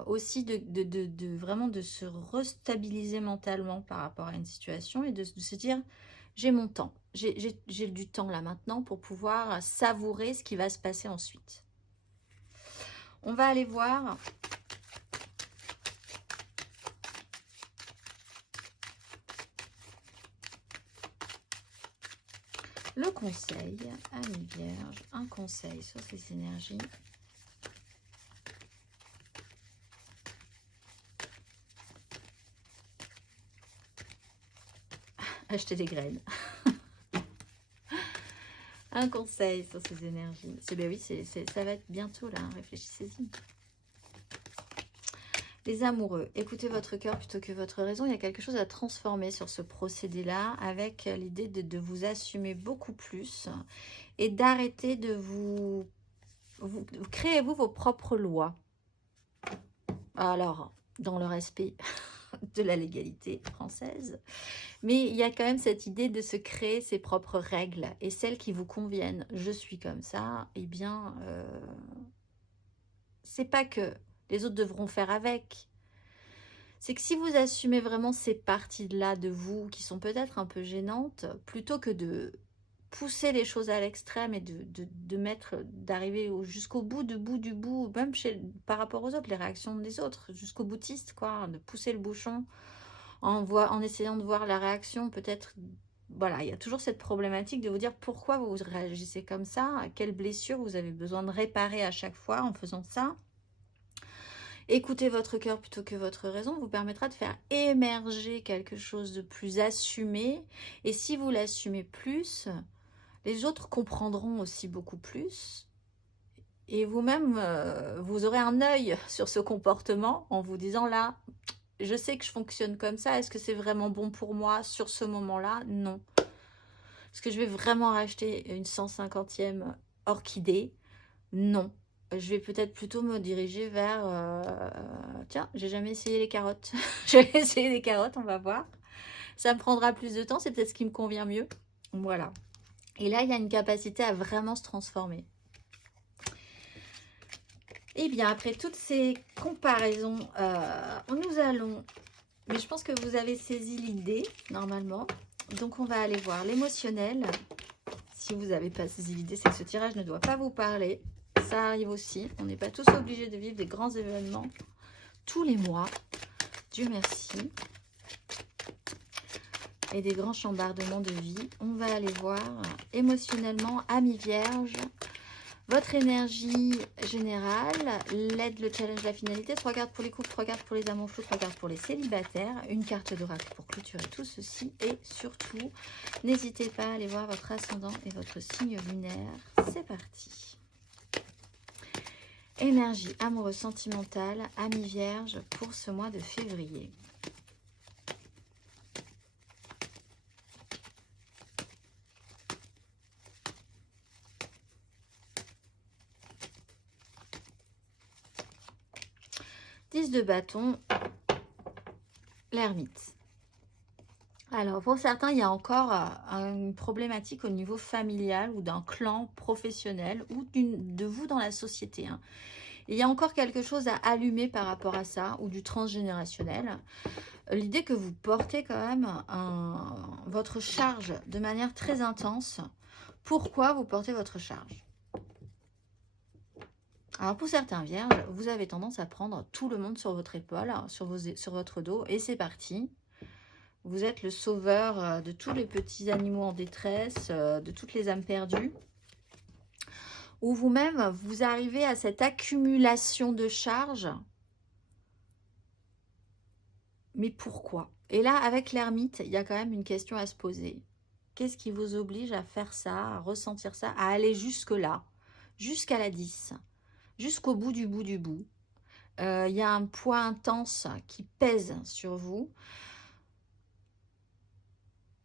Aussi vraiment de se restabiliser mentalement par rapport à une situation et de se dire j'ai mon temps, j'ai du temps là maintenant pour pouvoir savourer ce qui va se passer ensuite. On va aller voir le conseil, Ami Vierge, un conseil sur ces énergies. Acheter des graines. Un conseil sur ces énergies. Ben oui, ça va être bientôt là, hein, réfléchissez-y. Les amoureux, écoutez votre cœur plutôt que votre raison. Il y a quelque chose à transformer sur ce procédé-là, avec l'idée de vous assumer beaucoup plus et d'arrêter de créez-vous vos propres lois. Alors, dans le respect de la légalité française, mais il y a quand même cette idée de se créer ses propres règles et celles qui vous conviennent. Je suis comme ça, eh bien, c'est pas que les autres devront faire avec. c'est que si vous assumez vraiment ces parties-là de vous qui sont peut-être un peu gênantes, plutôt que de pousser les choses à l'extrême et d'arriver jusqu'au bout du bout, même par rapport aux autres, les réactions des autres, jusqu'au boutiste, quoi, de pousser le bouchon en essayant de voir la réaction, peut-être, voilà, il y a toujours cette problématique de vous dire pourquoi vous réagissez comme ça, à quelle blessure vous avez besoin de réparer à chaque fois en faisant ça. Écoutez votre cœur plutôt que votre raison vous permettra de faire émerger quelque chose de plus assumé. Et si vous l'assumez plus, les autres comprendront aussi beaucoup plus. Et vous-même, vous aurez un œil sur ce comportement en vous disant là, je sais que je fonctionne comme ça. Est-ce que c'est vraiment bon pour moi sur ce moment-là? Non. Est-ce que je vais vraiment racheter une 150e orchidée? Non. Je vais peut-être plutôt me diriger vers... tiens, j'ai jamais essayé les carottes. Je vais essayer les carottes, on va voir. Ça me prendra plus de temps, c'est peut-être ce qui me convient mieux. Voilà. Et là, il y a une capacité à vraiment se transformer. Et bien, après toutes ces comparaisons, nous allons... Mais je pense que vous avez saisi l'idée, normalement. Donc, on va aller voir l'émotionnel. Si vous n'avez pas saisi l'idée, c'est que ce tirage ne doit pas vous parler. Ça arrive aussi. On n'est pas tous obligés de vivre des grands événements tous les mois. Dieu merci. Et des grands chambardements de vie. On va aller voir émotionnellement, amis vierges, votre énergie générale, l'aide, le challenge, la finalité. 3 cartes pour les couples, 3 cartes pour les amours flous, 3 cartes pour les célibataires. Une carte d'oracle pour clôturer tout ceci. Et surtout, n'hésitez pas à aller voir votre ascendant et votre signe lunaire. C'est parti. Énergie amoureuse sentimentale, amis vierges pour ce mois de février. De bâton, l'ermite. Alors pour certains, il y a encore une problématique au niveau familial ou d'un clan professionnel ou de vous dans la société. Hein. Il y a encore quelque chose à allumer par rapport à ça ou du transgénérationnel. L'idée que vous portez quand même votre charge de manière très intense. Pourquoi vous portez votre charge? Alors pour certains vierges, vous avez tendance à prendre tout le monde sur votre épaule, sur votre dos, et c'est parti. Vous êtes le sauveur de tous les petits animaux en détresse, de toutes les âmes perdues. Ou vous-même, vous arrivez à cette accumulation de charges. Mais pourquoi? Et là, avec l'ermite, il y a quand même une question à se poser. Qu'est-ce qui vous oblige à faire ça, à ressentir ça, à aller jusque-là, jusqu'à la 10? Jusqu'au bout du bout du bout. Il y a un poids intense qui pèse sur vous.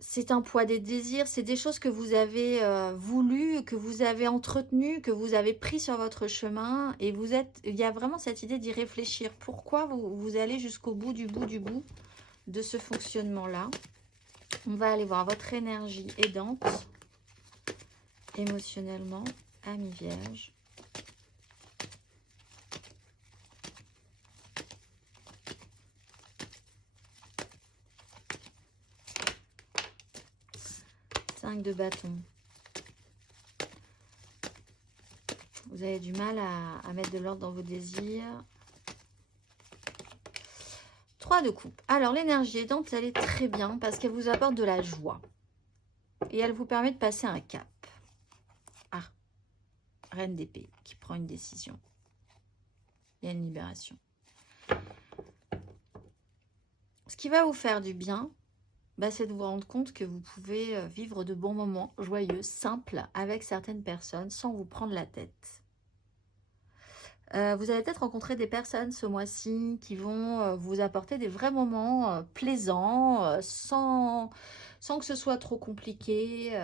C'est un poids des désirs, c'est des choses que vous avez voulu, que vous avez entretenues, que vous avez pris sur votre chemin. Et il y a vraiment cette idée d'y réfléchir. Pourquoi vous allez jusqu'au bout du bout du bout de ce fonctionnement-là? On va aller voir votre énergie aidante, émotionnellement, amis vierges. De bâton. Vous avez du mal à mettre de l'ordre dans vos désirs. 3 de coupe. Alors l'énergie aidante, elle est très bien parce qu'elle vous apporte de la joie. Et elle vous permet de passer un cap. Ah, reine d'épée qui prend une décision. Il y a une libération. Ce qui va vous faire du bien, c'est de vous rendre compte que vous pouvez vivre de bons moments joyeux, simples, avec certaines personnes, sans vous prendre la tête. Vous allez peut-être rencontrer des personnes ce mois-ci qui vont vous apporter des vrais moments plaisants, sans que ce soit trop compliqué.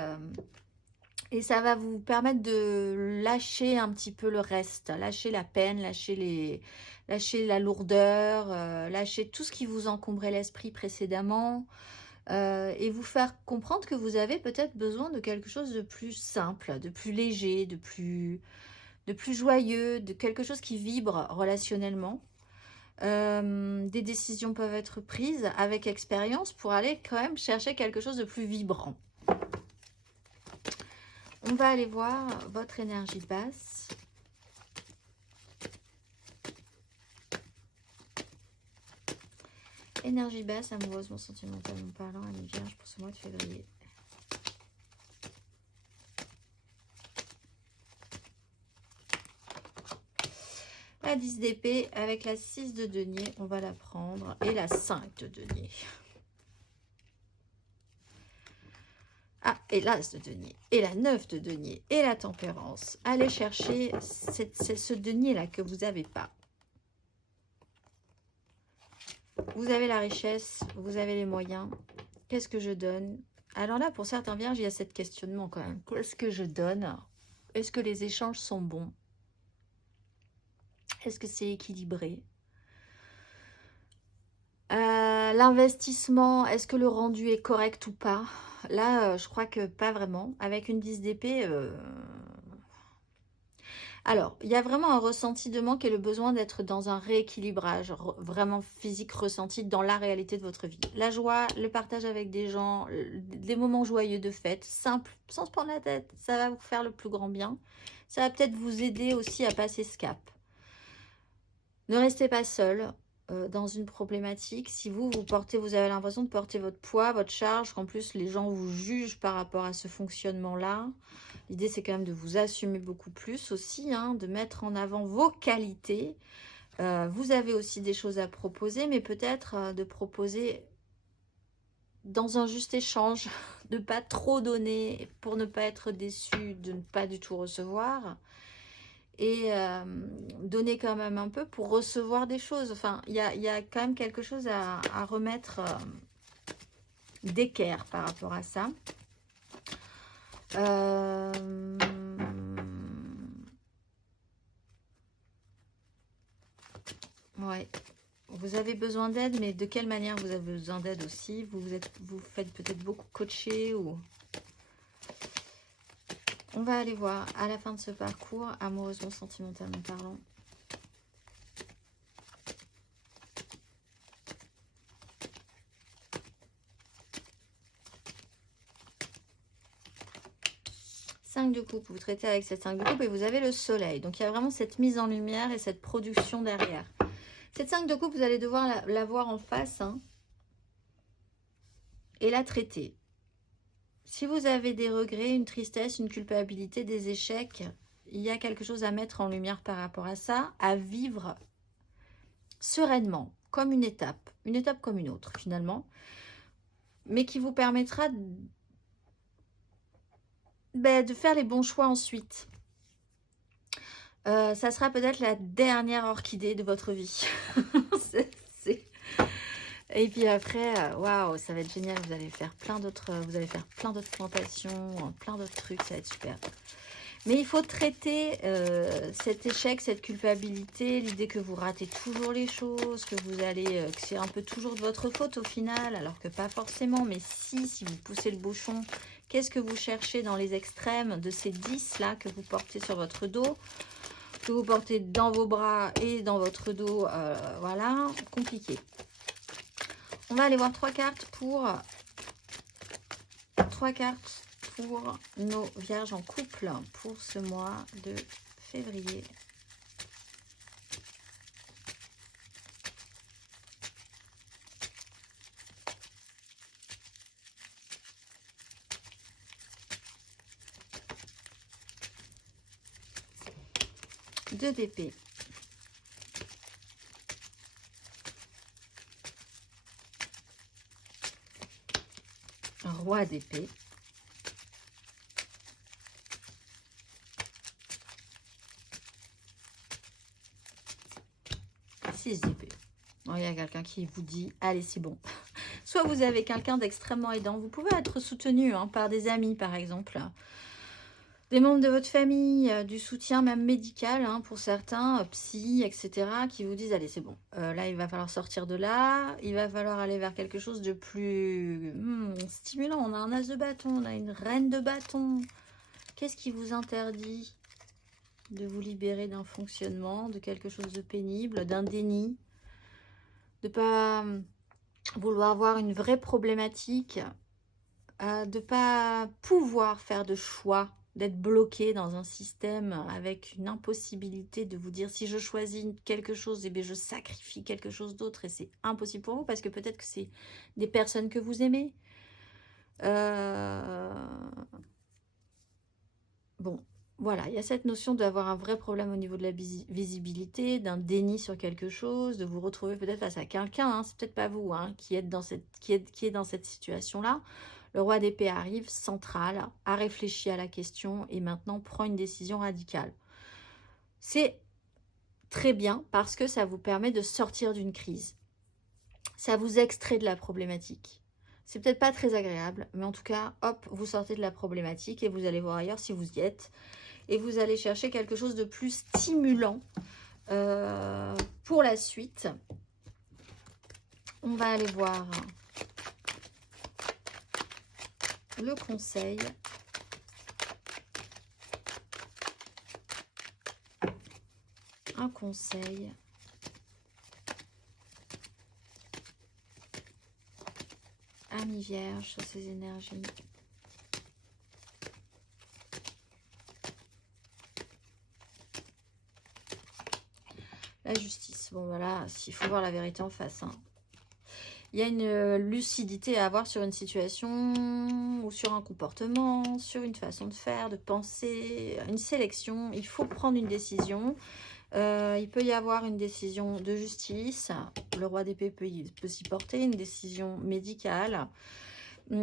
Et ça va vous permettre de lâcher un petit peu le reste, lâcher la peine, lâcher la lourdeur, lâcher tout ce qui vous encombrait l'esprit précédemment. Et vous faire comprendre que vous avez peut-être besoin de quelque chose de plus simple, de plus léger, de plus joyeux, de quelque chose qui vibre relationnellement. Des décisions peuvent être prises avec expérience pour aller quand même chercher quelque chose de plus vibrant. On va aller voir votre énergie basse. Énergie basse, amoureusement, sentimentalement parlant, année vierge pour ce mois de février. La 10 d'épée avec la 6 de denier, on va la prendre. Et la 5 de denier. Ah, et l'as de denier. Et la 9 de denier. Et la tempérance. Allez chercher ce denier-là que vous n'avez pas. Vous avez la richesse, vous avez les moyens. Qu'est-ce que je donne? Alors là, pour certains vierges, il y a cet questionnement quand même. Qu'est-ce que je donne? Est-ce que les échanges sont bons? Est-ce que c'est équilibré? L'investissement, est-ce que le rendu est correct ou pas? Là, je crois que pas vraiment. Avec une 10 d'épée... Alors, il y a vraiment un ressenti de manque et le besoin d'être dans un rééquilibrage vraiment physique ressenti dans la réalité de votre vie. La joie, le partage avec des gens, des moments joyeux de fête, simple, sans se prendre la tête, ça va vous faire le plus grand bien. Ça va peut-être vous aider aussi à passer ce cap. Ne restez pas seul dans une problématique. Si vous avez l'impression de porter votre poids, votre charge, qu'en plus les gens vous jugent par rapport à ce fonctionnement-là, l'idée, c'est quand même de vous assumer beaucoup plus aussi, hein, de mettre en avant vos qualités. Vous avez aussi des choses à proposer, mais peut-être de proposer dans un juste échange, de ne pas trop donner pour ne pas être déçu, de ne pas du tout recevoir. Et donner quand même un peu pour recevoir des choses. Enfin, il y a quand même quelque chose à remettre d'équerre par rapport à ça. Ouais. Vous avez besoin d'aide, mais de quelle manière vous avez besoin d'aide aussi? Vous faites peut-être beaucoup coacher ou... On va aller voir à la fin de ce parcours, amoureusement, sentimentalement parlant. De coupe, vous traitez avec cette 5 de coupe et vous avez le soleil. Donc il y a vraiment cette mise en lumière et cette production derrière. Cette 5 de coupe, vous allez devoir la voir en face, hein, et la traiter. Si vous avez des regrets, une tristesse, une culpabilité, des échecs, il y a quelque chose à mettre en lumière par rapport à ça, à vivre sereinement, comme une étape comme une autre finalement, mais qui vous permettra de faire les bons choix ensuite. Ça sera peut-être la dernière orchidée de votre vie. Et puis après, waouh, ça va être génial. Vous allez faire plein d'autres plantations, plein d'autres trucs. Ça va être super. Mais il faut traiter cet échec, cette culpabilité, l'idée que vous ratez toujours les choses, que c'est un peu toujours de votre faute au final, alors que pas forcément. Mais si vous poussez le bouchon, qu'est-ce que vous cherchez dans les extrêmes de ces 10 là que vous portez sur votre dos, que vous portez dans vos bras et dans votre dos, voilà, compliqué. On va aller voir 3 cartes pour nos vierges en couple pour ce mois de février. Deux d'épée. Roi d'épée. Six d'épée. Bon, il y a quelqu'un qui vous dit, allez, c'est bon. Soit vous avez quelqu'un d'extrêmement aidant. Vous pouvez être soutenu par des amis, par exemple. Des membres de votre famille, du soutien même médical pour certains, psy, etc. qui vous disent, allez, c'est bon. Là, il va falloir sortir de là. Il va falloir aller vers quelque chose de plus stimulant. On a un as de bâton, on a une reine de bâton. Qu'est-ce qui vous interdit de vous libérer d'un fonctionnement, de quelque chose de pénible, d'un déni? de ne pas vouloir voir une vraie problématique, de ne pas pouvoir faire de choix, d'être bloqué dans un système avec une impossibilité de vous dire si je choisis quelque chose, eh bien je sacrifie quelque chose d'autre et c'est impossible pour vous parce que peut-être que c'est des personnes que vous aimez. Bon, voilà, il y a cette notion d'avoir un vrai problème au niveau de la visibilité, d'un déni sur quelque chose, de vous retrouver peut-être face à quelqu'un, hein, c'est peut-être pas vous hein, qui est dans cette situation-là. Le roi d'épée arrive, central, a réfléchi à la question et maintenant prend une décision radicale. C'est très bien parce que ça vous permet de sortir d'une crise. Ça vous extrait de la problématique. C'est peut-être pas très agréable, mais en tout cas, hop, vous sortez de la problématique et vous allez voir ailleurs si vous y êtes. Et vous allez chercher quelque chose de plus stimulant pour la suite. On va aller voir le conseil. Un conseil. Ami Vierge sur ces énergies. La justice. Bon, voilà, s'il faut voir la vérité en face. Hein. Il y a une lucidité à avoir sur une situation ou sur un comportement, sur une façon de faire, de penser, une sélection. Il faut prendre une décision. Il peut y avoir une décision de justice. Le roi d'épée peut s'y porter. Une décision médicale.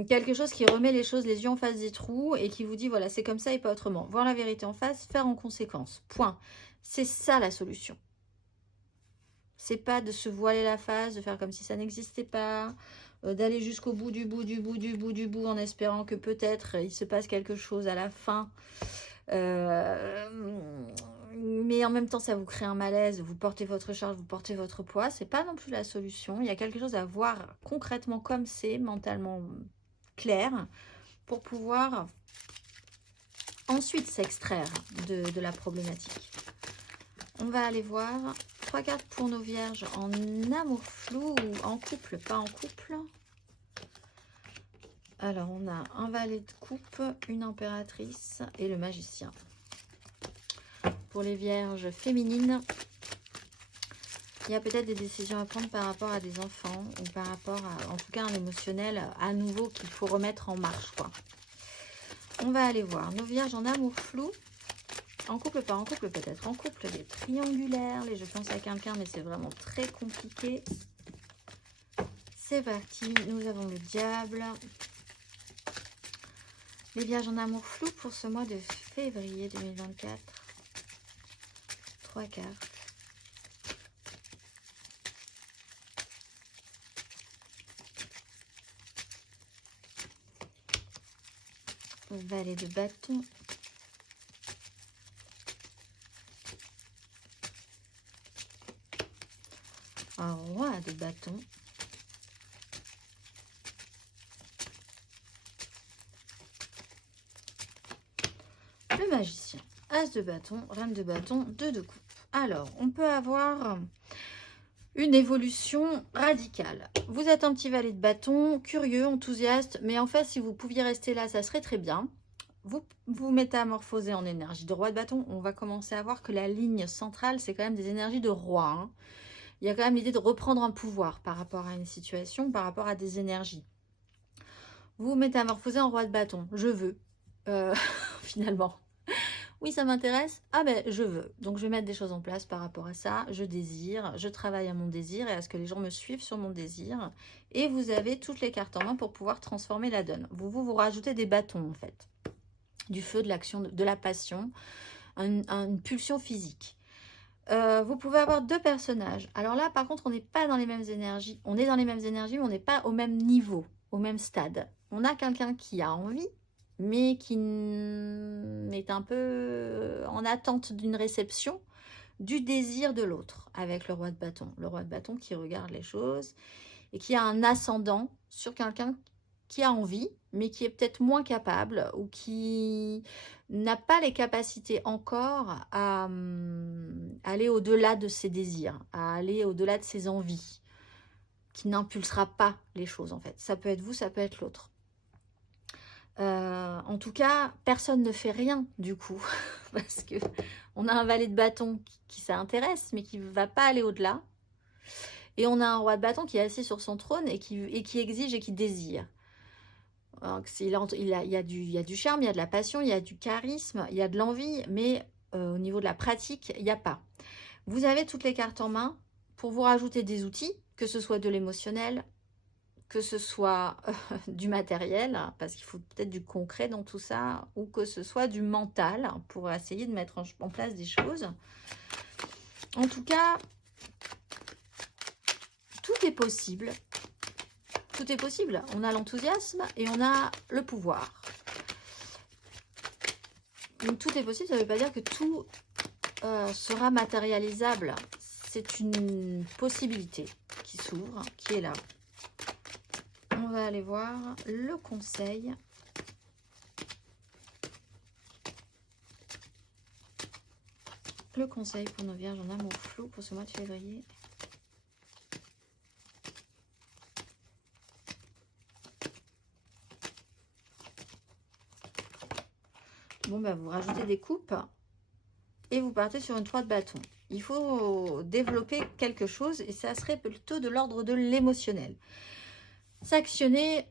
Quelque chose qui remet les choses les yeux en face des trous et qui vous dit, voilà, c'est comme ça et pas autrement. Voir la vérité en face, faire en conséquence. Point. C'est ça la solution. C'est pas de se voiler la face, de faire comme si ça n'existait pas, d'aller jusqu'au bout du bout du bout du bout du bout en espérant que peut-être il se passe quelque chose à la fin. Mais en même temps, ça vous crée un malaise, vous portez votre charge, vous portez votre poids. C'est pas non plus la solution. Il y a quelque chose à voir concrètement comme c'est, mentalement clair, pour pouvoir ensuite s'extraire de la problématique. On va aller voir 3 cartes pour nos vierges en amour flou ou en couple, pas en couple. Alors, on a un valet de coupe, une impératrice et le magicien. Pour les vierges féminines, il y a peut-être des décisions à prendre par rapport à des enfants ou par rapport à, en tout cas, un émotionnel à nouveau qu'il faut remettre en marche, quoi. On va aller voir nos vierges en amour flou. En couple, pas en couple, peut-être en couple, les triangulaires, les je pense à quelqu'un, mais c'est vraiment très compliqué. C'est parti, nous avons le diable. Les vierges en amour flou pour ce mois de février 2024. 3 cartes. Valet de bâton. Un roi de bâton. Le magicien. As de bâton, reine de bâton, 2 de coupe. Alors, on peut avoir une évolution radicale. Vous êtes un petit valet de bâton, curieux, enthousiaste, mais en fait, si vous pouviez rester là, ça serait très bien. Vous vous métamorphosez en énergie de roi de bâton. On va commencer à voir que la ligne centrale, c'est quand même des énergies de roi. Hein. Il y a quand même l'idée de reprendre un pouvoir par rapport à une situation, par rapport à des énergies. Vous vous métamorphosez en roi de bâton. Je veux. Finalement. Oui, ça m'intéresse. Ah ben, je veux. Donc, je vais mettre des choses en place par rapport à ça. Je désire, je travaille à mon désir et à ce que les gens me suivent sur mon désir. Et vous avez toutes les cartes en main pour pouvoir transformer la donne. Vous rajoutez des bâtons, en fait. Du feu, de l'action, de la passion, une pulsion physique. Vous pouvez avoir 2 personnages. Alors là, par contre, on n'est pas dans les mêmes énergies. On est dans les mêmes énergies, mais on n'est pas au même niveau, au même stade. On a quelqu'un qui a envie, mais qui est un peu en attente d'une réception du désir de l'autre, avec le roi de bâton. Le roi de bâton qui regarde les choses et qui a un ascendant sur quelqu'un qui a envie, mais qui est peut-être moins capable ou qui n'a pas les capacités encore à aller au-delà de ses désirs, à aller au-delà de ses envies. qui n'impulsera pas les choses en fait. Ça peut être vous, ça peut être l'autre. En tout cas, personne ne fait rien du coup, parce que on a un valet de bâton qui s'intéresse, mais qui ne va pas aller au-delà. Et on a un roi de bâton qui est assis sur son trône et qui exige et qui désire. Il y a du charme, il y a de la passion, il y a du charisme, il y a de l'envie, mais au niveau de la pratique, il n'y a pas. Vous avez toutes les cartes en main pour vous rajouter des outils, que ce soit de l'émotionnel, que ce soit du matériel, parce qu'il faut peut-être du concret dans tout ça, ou que ce soit du mental, pour essayer de mettre en place des choses. En tout cas, tout est possible. Tout est possible. On a l'enthousiasme et on a le pouvoir. Donc tout est possible, ça ne veut pas dire que tout sera matérialisable. C'est une possibilité qui s'ouvre, qui est là. On va aller voir le conseil. Le conseil pour nos vierges en amour flou pour ce mois de février. Bon, ben, vous rajoutez des coupes et vous partez sur une 3 de bâton. Il faut développer quelque chose et ça serait plutôt de l'ordre de l'émotionnel. S'actionner,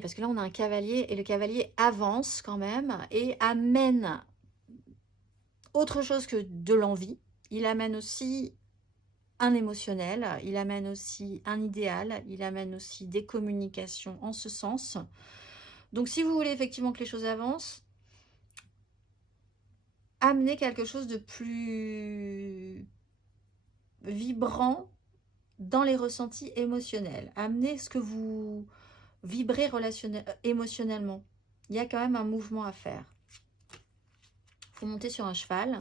parce que là on a un cavalier et le cavalier avance quand même et amène autre chose que de l'envie. Il amène aussi un émotionnel, il amène aussi un idéal, il amène aussi des communications en ce sens. Donc si vous voulez effectivement que les choses avancent, amenez quelque chose de plus vibrant dans les ressentis émotionnels. Amenez ce que vous vibrez émotionnellement. Il y a quand même un mouvement à faire. Il faut monter sur un cheval.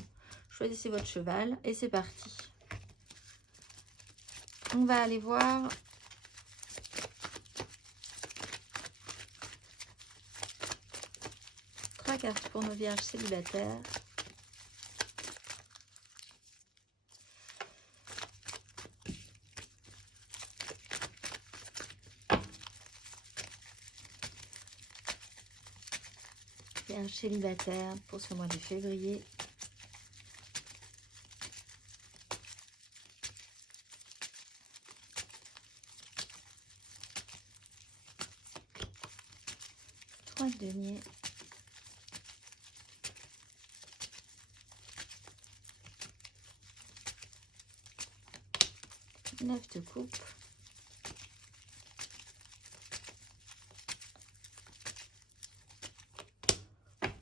Choisissez votre cheval et c'est parti. On va aller voir trois cartes pour nos vierges célibataires. Vierge célibataire pour ce mois de février. Trois de denier. Neuf de coupe.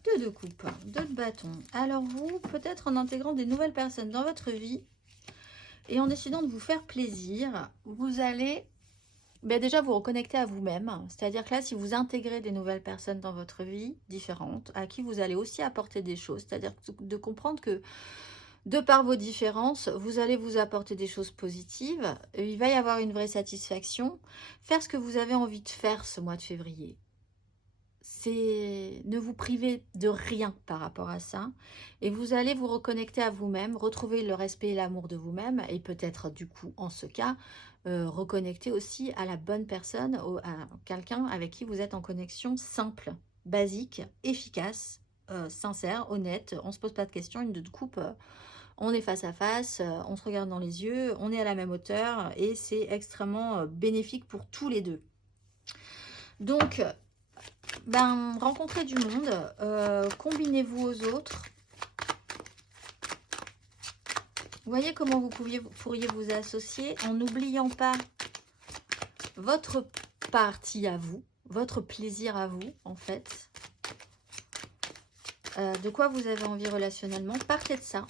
Deux de coupe, deux de bâton. Alors vous, peut-être en intégrant des nouvelles personnes dans votre vie et en décidant de vous faire plaisir, vous allez déjà vous reconnecter à vous-même. C'est-à-dire que là, si vous intégrez des nouvelles personnes dans votre vie différentes, à qui vous allez aussi apporter des choses, c'est-à-dire de comprendre que de par vos différences, vous allez vous apporter des choses positives. Il va y avoir une vraie satisfaction. Faire ce que vous avez envie de faire ce mois de février. C'est ne vous privez de rien par rapport à ça. Et vous allez vous reconnecter à vous-même, retrouver le respect et l'amour de vous-même. Et peut-être du coup, en ce cas, reconnecter aussi à la bonne personne, à quelqu'un avec qui vous êtes en connexion simple, basique, efficace, sincère, honnête. On ne se pose pas de questions, une de coupe... on est face à face, on se regarde dans les yeux, on est à la même hauteur et c'est extrêmement bénéfique pour tous les deux. Donc, rencontrez du monde, combinez-vous aux autres. Voyez comment vous pourriez vous associer en n'oubliant pas votre partie à vous, votre plaisir à vous en fait. De quoi vous avez envie relationnellement, partez de ça.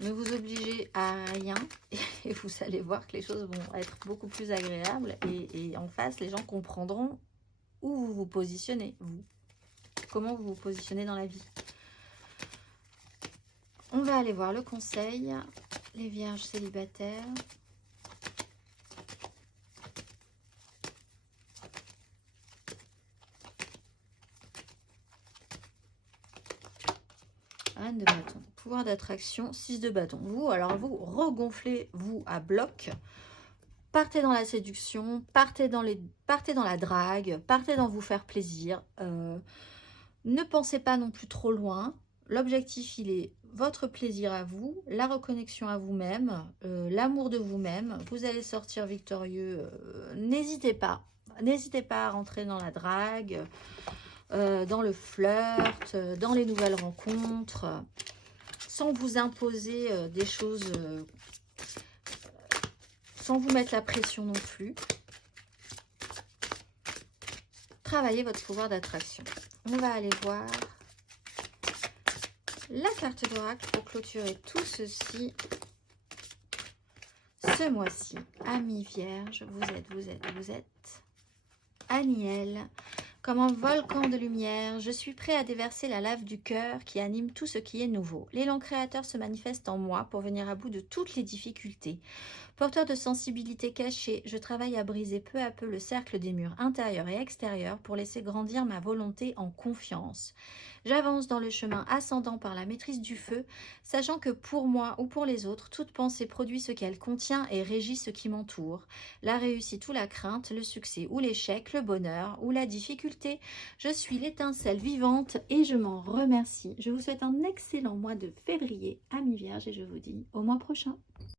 Ne vous obligez à rien et vous allez voir que les choses vont être beaucoup plus agréables et en face, les gens comprendront où vous vous positionnez, vous. Comment vous vous positionnez dans la vie. On va aller voir le conseil, les vierges célibataires. Reine de bâton. Pouvoir d'attraction, 6 de bâton. Vous, alors vous regonflez, vous, à bloc. Partez dans la séduction, partez dans la drague, partez dans vous faire plaisir. Ne pensez pas non plus trop loin. L'objectif, il est votre plaisir à vous, la reconnexion à vous-même, l'amour de vous-même. Vous allez sortir victorieux. N'hésitez pas. N'hésitez pas à rentrer dans la drague, dans le flirt, dans les nouvelles rencontres, sans vous imposer des choses, sans vous mettre la pression non plus. Travaillez votre pouvoir d'attraction. On va aller voir la carte d'oracle pour clôturer tout ceci. Ce mois-ci, amis vierges, vous êtes Aniel. Comme un volcan de lumière, je suis prêt à déverser la lave du cœur qui anime tout ce qui est nouveau. L'élan créateur se manifeste en moi pour venir à bout de toutes les difficultés. Porteur de sensibilité cachée, je travaille à briser peu à peu le cercle des murs intérieurs et extérieurs pour laisser grandir ma volonté en confiance. J'avance dans le chemin ascendant par la maîtrise du feu, sachant que pour moi ou pour les autres, toute pensée produit ce qu'elle contient et régit ce qui m'entoure. La réussite ou la crainte, le succès ou l'échec, le bonheur ou la difficulté, je suis l'étincelle vivante et je m'en remercie. Je vous souhaite un excellent mois de février, amis vierges, et je vous dis au mois prochain.